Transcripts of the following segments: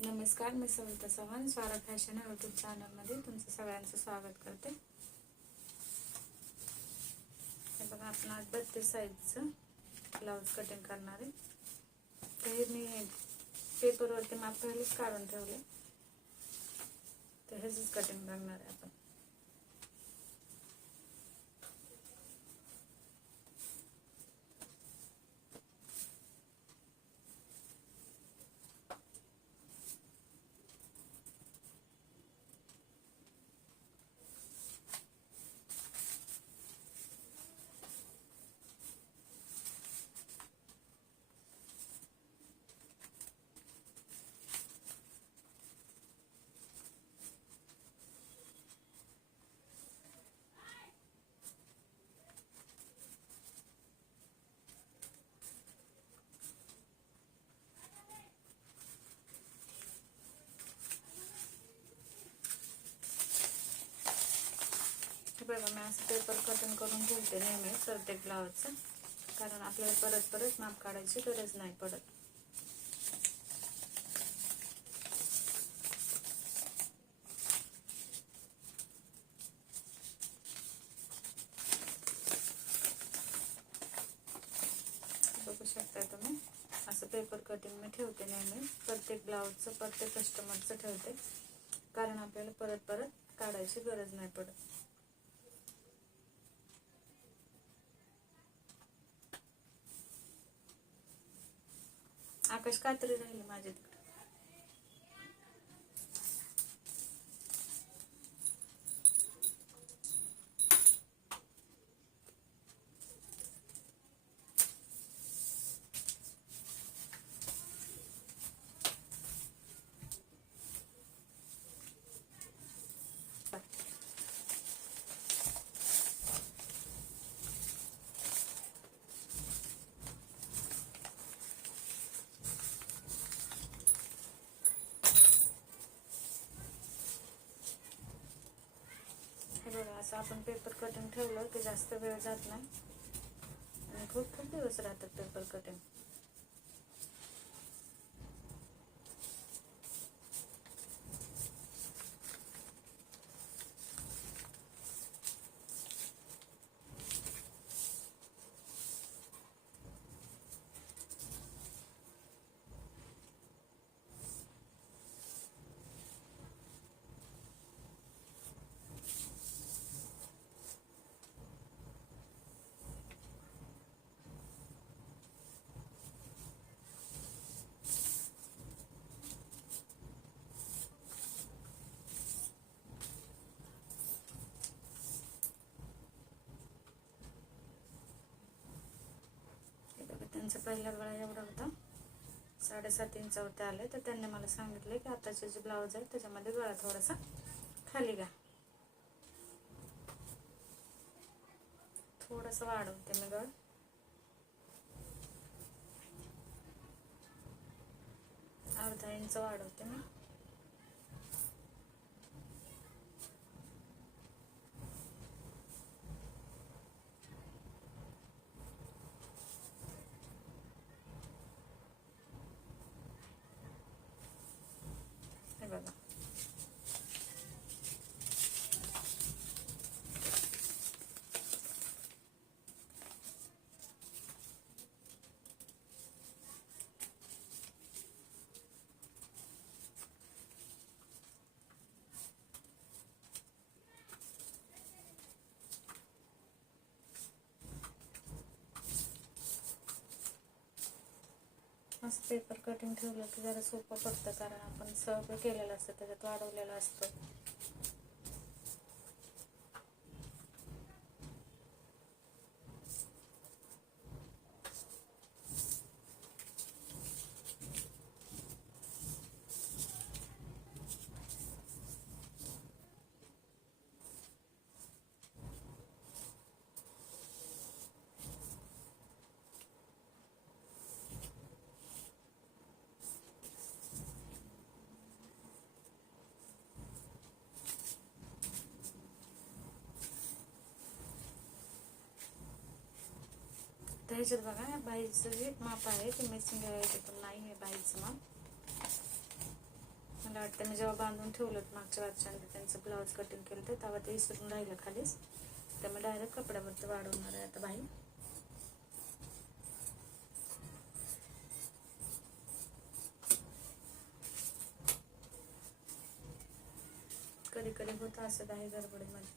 नमस्कार, मी सविता चव्हाण स्वागत फॅशन या यूट्यूब चॅनलमध्ये तुमचं सगळ्यांचं स्वागत करते. हे बघा, आपण आज 32 साईजचं ब्लाऊज कटिंग करणार आहे. तर मी पेपरवरती माप पहिलेच काढून ठेवले, तर ह्याचंच कटिंग करणार आहे आपण. बघा, मी असं पेपर कटिंग करून ठेवते नेहमी प्रत्येक ब्लाऊजचं, कारण आपल्याला परत परत माप काढायची गरज नाही पडत. बघू शकता तुम्ही, असं पेपर कटिंग मी ठेवते नेहमी प्रत्येक ब्लाऊजचं, प्रत्येक कस्टमरचं ठेवते, कारण आपल्याला परत परत काढायची गरज नाही पडत. आकाश कात्री राहिली माझ्या तिकडे. असं आपण पेपर कटिंग ठेवलं की जास्त वेळ जात नाही आणि खूप खूप दिवस राहतात पेपर कटिंग. त्यांचा पहिला गळा एवढा होता, 7.5 इंचावरती आले, तर त्यांनी मला सांगितले की आताचे जे ब्लाऊज आहे त्याच्यामध्ये गळा थोडासा खाली घ्या. थोडंसं वाढवते मी गळा, अर्धा इंच वाढवते मी. हे बघा, असं पेपर कटिंग ठेवलं की जरा सोपं पडतं, कारण आपण सगळं केलेलं असतं, त्याच्यात वाढवलेलं असतं. तर ह्याच्यात बघा, बाईचं जे माप आहे ते मिसिंग आहे, त्याच्यातून नाही आहे बाईचं माप. वाटतं मी जेव्हा बांधून ठेवलं मागच्या वर्षांनी त्यांचं ब्लाऊज कटिंग केलं तर तेव्हा ते विसरून राहिलं खालीच. तर मी डायरेक्ट कपड्यावरती वाढवणार आहे आता बाई. कधी कधी होतं असं काही गडबडीमध्ये.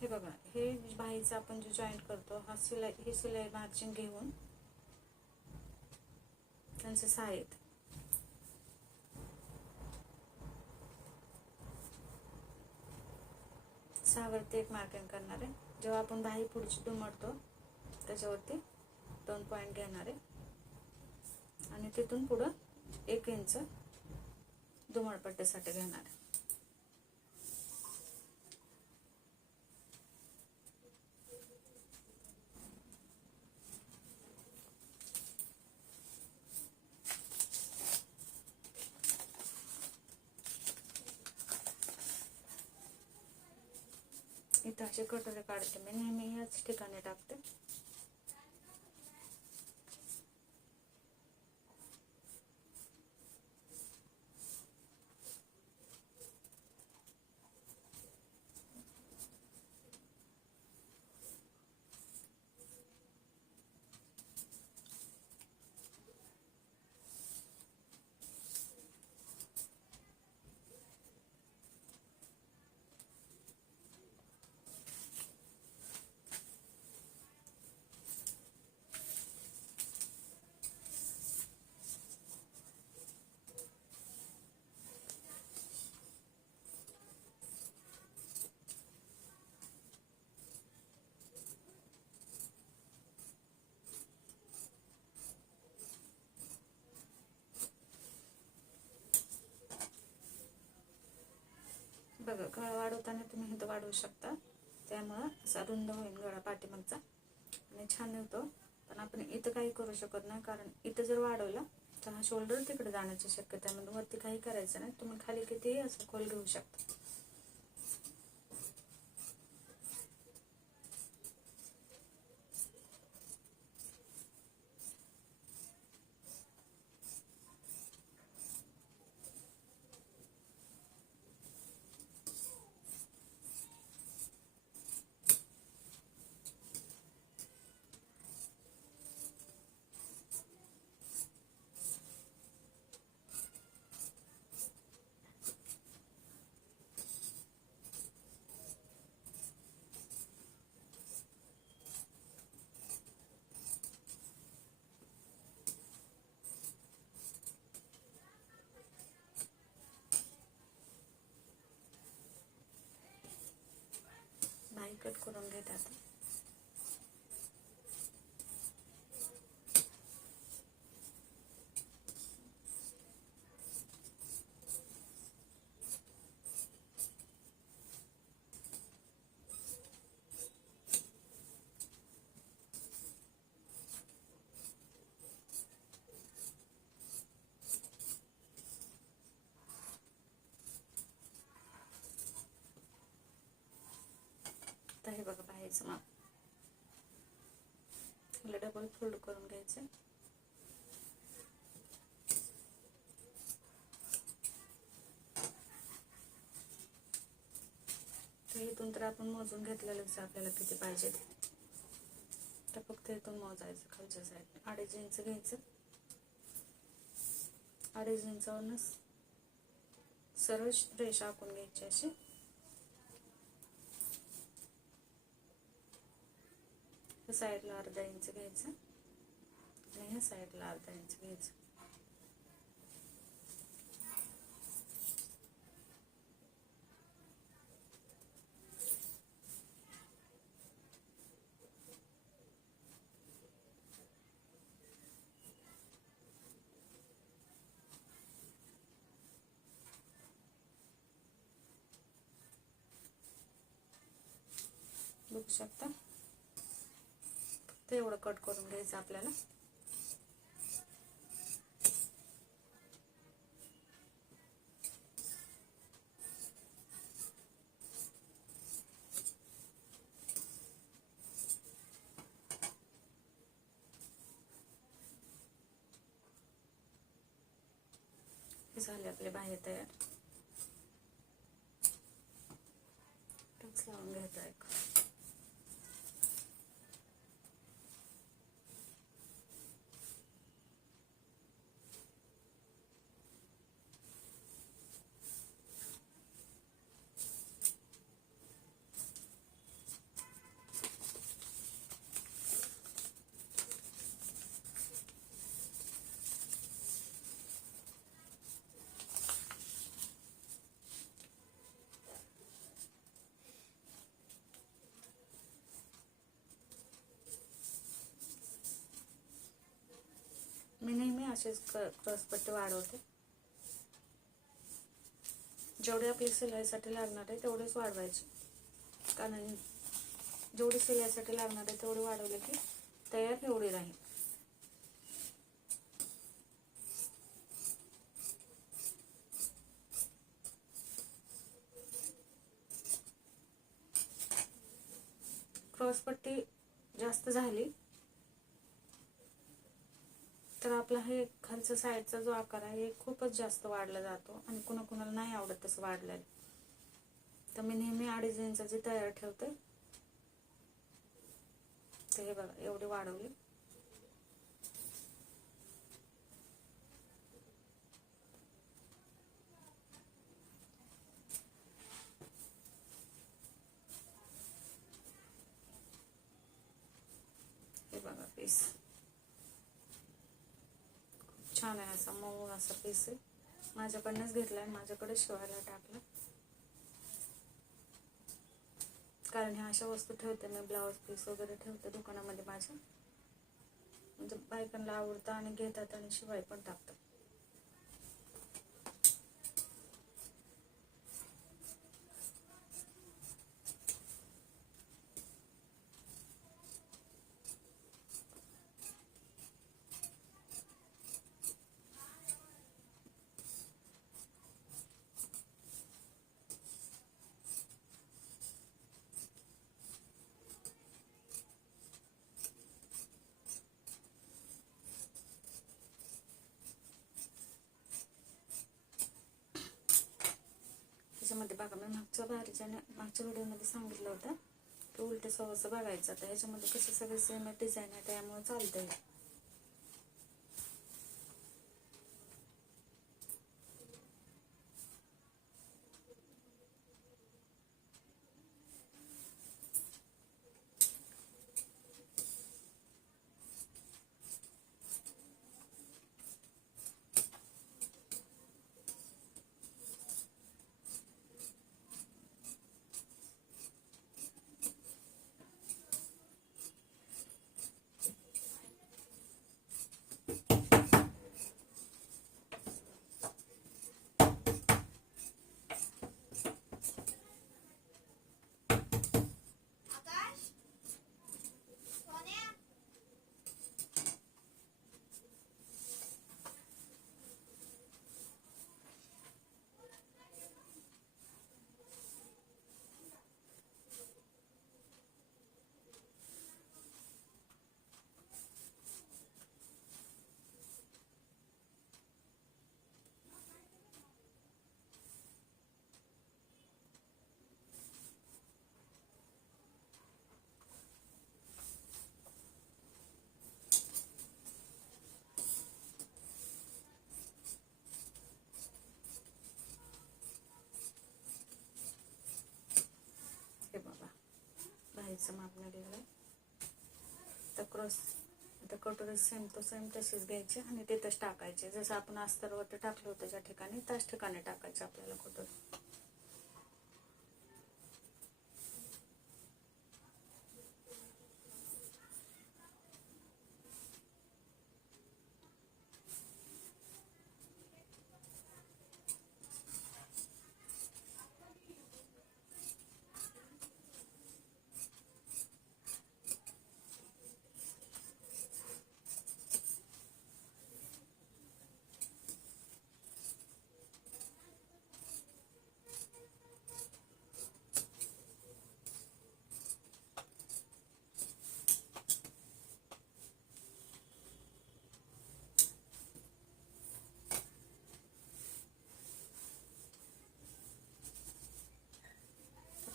हे बघा, हे बाहीचं आपण जे जॉईंट करतो हा शिलाई, ही शिलाई मार्जिन घेऊन त्यांचे 6 आहेत. 6 वरती एक मार्किंग करणार आहे. जेव्हा आपण बाही पुढची दुमडतो त्याच्यावरती 2 पॉइंट घेणार आहे आणि तिथून पुढं 1 इंच दुमडपट्टीसाठी घेणार आहे. इथं असे कटोरे काढते मी नेहमी याच ठिकाणी टाकते. बघा, गळा वाढवताना तुम्ही इथं वाढवू शकता, त्यामुळं असा रुंद होईल गळा पाठीमागचा आणि छान होतो. पण आपण इथं काही करू शकत नाही, कारण इथं जर वाढवलं तर हा शोल्डर तिकडे जाण्याची शक्यता आहे. म्हणजे वरती काही करायचं नाही, तुम्ही खाली कितीही असं खोल घेऊ शकता. बाही कट करून घेते आता. हे बघा बाहीचं माप डबल फोल्ड करून घ्यायचं. तर इथून तर आपण मोजून घेतलेलंच आपल्याला किती पाहिजे, तर फक्त इथून मोजायचं. खालच्या साईड 2.5 इंच घ्यायचं. 2.5 इंचावरूनच सरळ रेषा आखून घ्यायची अशी. साईडला 1/2 इंच घ्यायचं आणि ह्या साईडला 1/2 इंच घ्यायचं. बघू शकता, ते एवढं कट करून घ्यायचं आपल्याला. झाले आपले बाह्य तयार. टक्स लावून घ्यायचा एक. मी नेहमी असेच क्रॉसपट्टी वाढवते. जेवढे आपली शिलाईसाठी लागणार आहे तेवढेच वाढवायचे, कारण जेवढी शिलाईसाठी लागणार आहे तेवढे वाढवले की तयार एवढी राहील. क्रॉसपट्टी जास्त झाली तर आपला हे खालचा साईडचा जो आकार आहे हे खूपच जास्त वाढला जातो आणि कुणाकुणाला नाही आवडत तसं वाढलेलं. तर मी नेहमी 2.5 इंचाची तयार ठेवते. ते हे बघा एवढे वाढवले. हे बघा पीस छान आहे, असा मऊ असा पीस आहे. माझ्याकडनंच घेतलाय, माझ्याकडे शिवायला टाकला. कारण ह्या अशा वस्तू ठेवते मी, ब्लाऊज पीस वगैरे ठेवते दुकानामध्ये माझ्या, म्हणजे बायकांना आवडतं आणि घेतात आणि शिवाय पण टाकतात. ह्याच्यामध्ये बघा मी मागच्या व्हिडिओमध्ये सांगितलं होतं की उलटे सवचं बघायचं. आता ह्याच्यामध्ये कसं सगळे सेम डिझाईन आहे त्यामुळे चालतंय. बाहेरचं माप लागलेलं आहे. तर क्रॉस आता कटोरी सेम तो सेम तशीच घ्यायची आणि तिथंच टाकायचे. जसं आपण अस्तरवरती टाकलं होतं ज्या ठिकाणी त्याच ठिकाणी टाकायचे आपल्याला कटोरी.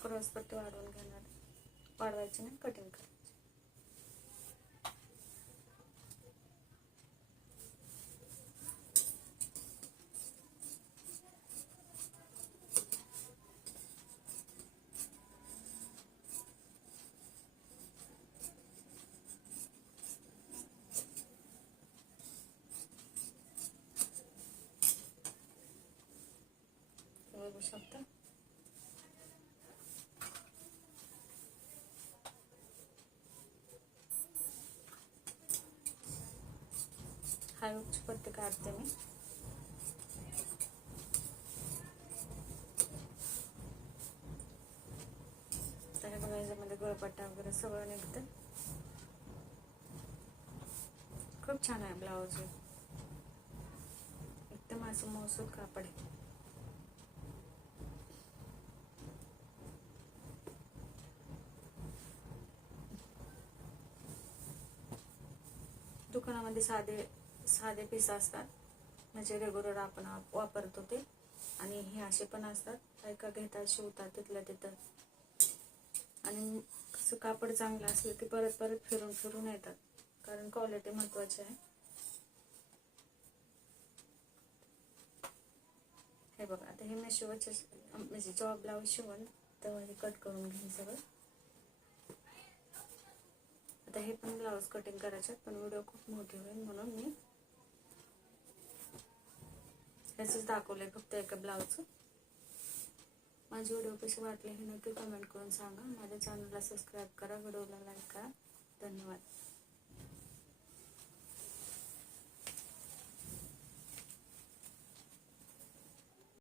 क्रॉस पट्टी वाढवून घेणार, वाढवायची नाही, कटिंग करायची. बघू शकता. हाय उंची पट्टी काढते मी. तर बघा याच्यामध्ये गळपट्टा वगैरे सगळं निघतं. खूप छान आहे ब्लाऊज, एकदम असं मौसूद कापड आहे. दुकानामध्ये साधे पीस असतात, म्हणजे रेग्युलर आपण वापरतो ते, आणि हे असे पण असतात, बायका घेतात, शिवतात तिथल्या तिथं. आणि कसं कापड चांगलं असलं की परत परत फिरून फिरून येतात, कारण क्वालिटी महत्वाची आहे. हे बघा, आता हे मी म्हणजे जेव्हा ब्लाऊज शिवून तेव्हा हे कट करून घेईन सगळं. आता हे पण ब्लाऊज कटिंग करायचे, पण व्हिडिओ खूप मोठी होईल म्हणून मी याचंच दाखवलंय फक्त एका ब्लाऊजचं. माझे व्हिडिओ कसे वाटले हे नक्की कमेंट करून सांगा. माझ्या चॅनलला सबस्क्राईब करा, व्हिडिओला लाईक करा. धन्यवाद.